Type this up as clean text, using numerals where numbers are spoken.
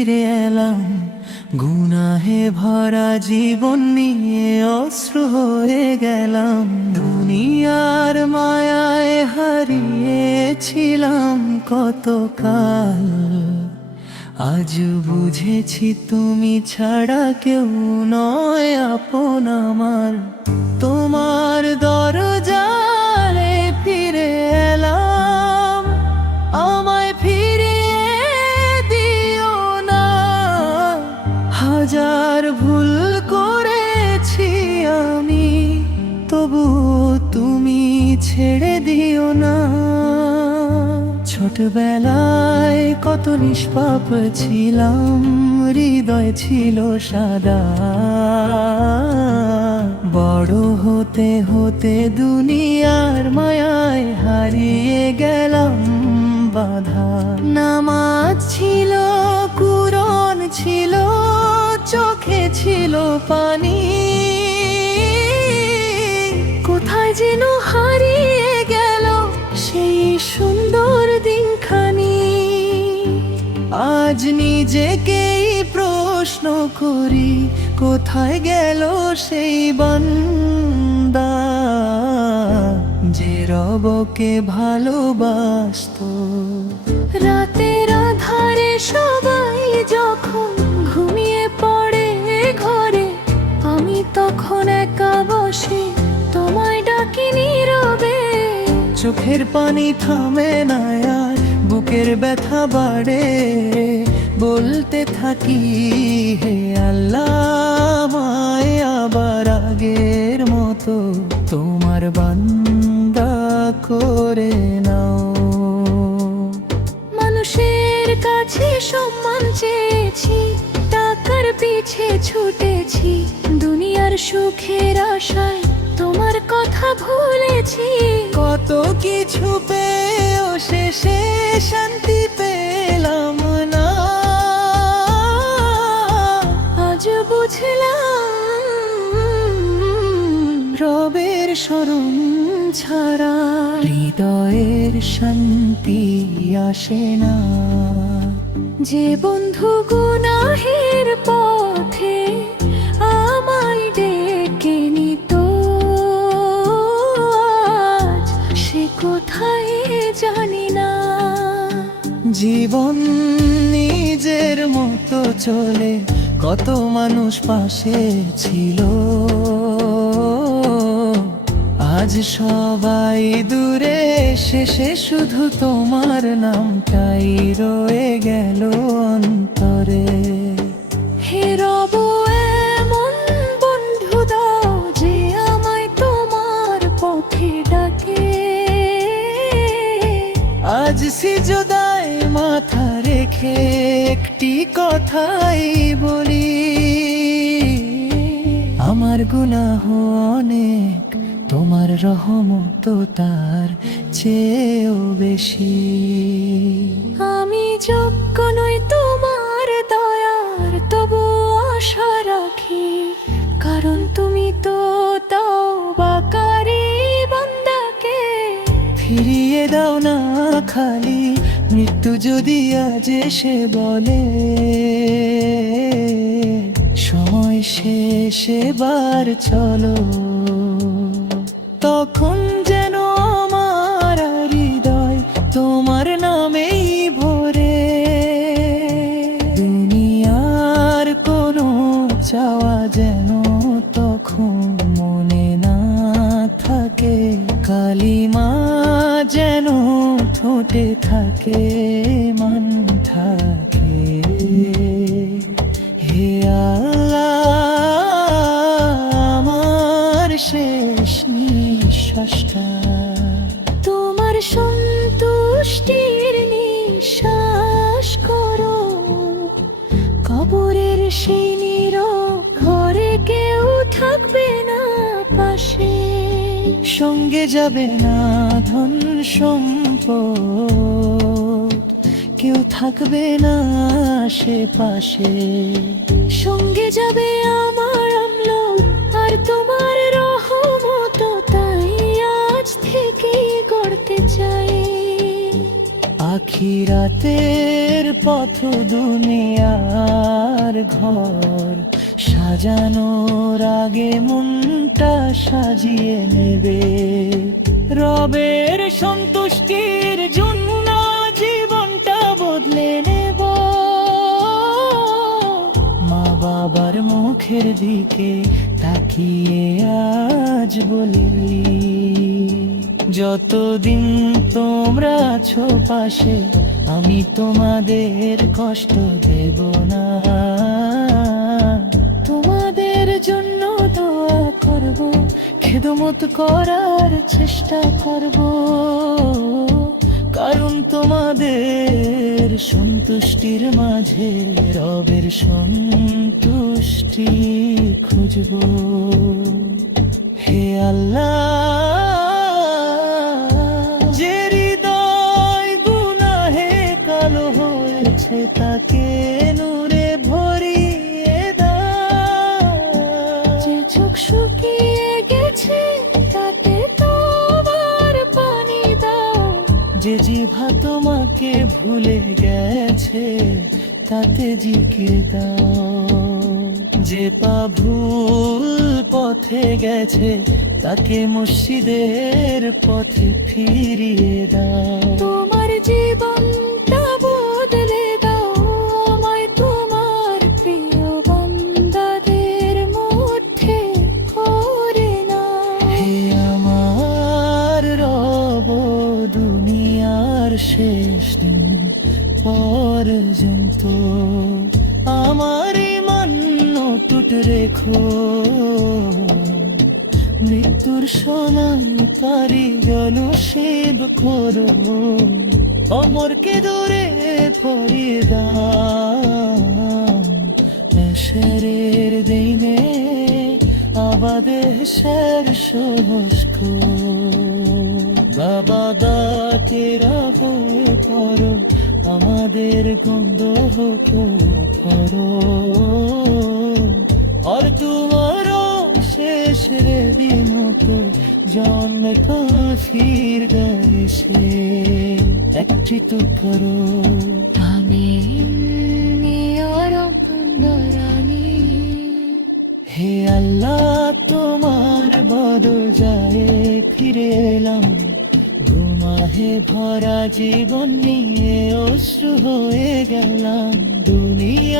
ফিরে এলাম, গুনাহে ভরা জীবন নিয়ে অশ্রু হয়ে গেলাম। দুনিয়ার মায়ায় হারিয়েছিলাম কতকাল, আজ বুঝেছি তুমি ছাড়া কেউ নয় আপন আমার। তোমার দরজায় ফিরে এলাম, আমায় ফিরিয়ে দিও না। হাজার ভুল করেছি আমি, তবু তুমি ছেড়ে দিও না। ছোটবেলায় কত নিষ্পাপ ছিলাম, হৃদয় ছিল সাদা। বড় হতে হতে দুনিয়ার মায়ায় হারিয়ে গেলাম বাধা। নামাজ ছিল, কুরআন ছিল, চোখে ছিল পানি, কোথায় যেন হারিয়ে গেল সেই সুন্দর দিনখানি। আজ নিজেকেই প্রশ্ন করি, কোথায় গেল সেই বান্দা যে রবকে ভালোবাসতো। রাতের আধারে সবাই যখন ঘুমিয়ে পড়ে ঘরে, আমি তখন একা বসে তোমায় ডাকি নীরবে। চোখের পানি থামে না আর, বুকের ব্যথা বাড়ে, বলতে থাকি হে আল্লাহ আমায় আবার আগের মতো তোমার বান্দা করে নাও। মানুষের কাছে সম্মান চেয়েছি, টাকার পিছে ছুটেছি, দুনিয়ার সুখের আশায় তোমার কথা ভুলেছি। কত কিছু পেয়েও শেষে শান্তি পেলাম না, আজ বুঝলাম রবের শরণ ছাড়া হৃদয়ের শান্তি আসে না। যে বন্ধু গুনাহের পথে আমায় ডেকে নিত, আজ সে কোথায় জানি না। জীবন নিজের মতো চলে, কত মানুষ পাশে ছিল, আজ সবাই দূরে, শেষে শুধু তোমার নামটাই রয়ে গেল অন্তরে। হে রব এমন বন্ধু দাও যে আমায় তোমার পথে ডাকে, আজ সিজদায় মাথা রেখে একটি কথাই বলি, আমার গুনাহ অনেক, তোমার রহমত তার চেয়েও বেশি। আমি যোগ্য নই তোমার দয়ার, তবু আশা রাখি, কারণ তুমি তো তওবাকারী বান্দাকে ফিরিয়ে দাও না খালি। মৃত্যু যদি আজ এসে বলে সময় শেষ এবার চলো, তখন যেন আমার হৃদয় তোমার নামেই ভরে। দুনিয়ার কোনো চাওয়া যেন তখন মনে না থাকে, কালিমা যেন ঠোঁটে থাকে, মান থাকে। হে আল্লাহ আমার শেষ নিঃশ্বাসটা তোমার সন্তুষ্টির নিঃশ্বাস করো। কবরের সেই নীরব ঘরে কেউ থাকবে না পাশে, সঙ্গে যাবে না ধন সম্পদ, কেউ থাকবে না আশেপাশে। সঙ্গে যাবে আমার আমল আর তোমার রহমত, তাই আজ থেকে গড়তে চাই। আখি আখিরাতের পথ দুনিয়ার ঘর সাজানোর আগে মনটা সাজিয়ে নেবে রবের সন্তুষ্টির জন্য জীবনটা বদলে নেব মা বাবার মুখের দিকে তাকিয়ে আজ বলি যতদিন তোমরা আছো পাশে আমি তোমাদের কষ্ট দেব না তোমাদের জন্য দোয়া করব খেদমত করার চেষ্টা করব কারণ তোমাদের সন্তুষ্টির মাঝে রবের সন্তুষ্টি খুঁজব হে আল্লাহ যে হৃদয় গুনাহে কালো হয়েছে তাকে নূরে ভরিয়ে দাও যে চোখ শুকিয়ে গেছে তাতে তোমার পানি দাও যে জিহ্বা তোমাকে ভুলে গেছে তাতে জিকির দাও যে পা ভুল পথে গেছে তাকে মসজিদের পথে ফিরিয়ে দাও তোমার জীবনটা বদলে দাও আমায় তোমার প্রিয় বান্দাদের মধ্যে করে না হে আমার রব দুনিয়ার শেষ দিন পর্যন্ত আমার ইমান টুট রেখো মৃত্যুর সময় তারি জনসেব করো অমরকে দূরে পরিয়ে দাও নেশরের দিনে আবাদে শের সহস্ক বাবা দাতেরা ভয় করো আমাদের গন্ধ করো আর তোমারও শেষ রে মতো জন্ম কাফির দেশে একটি তো করো হে আল্লাহ তোমার বদজায়ে ফিরে এলাম গুনাহে ভরা জীবন নিয়ে অশ্রু হয়ে গেলাম দুনিয়া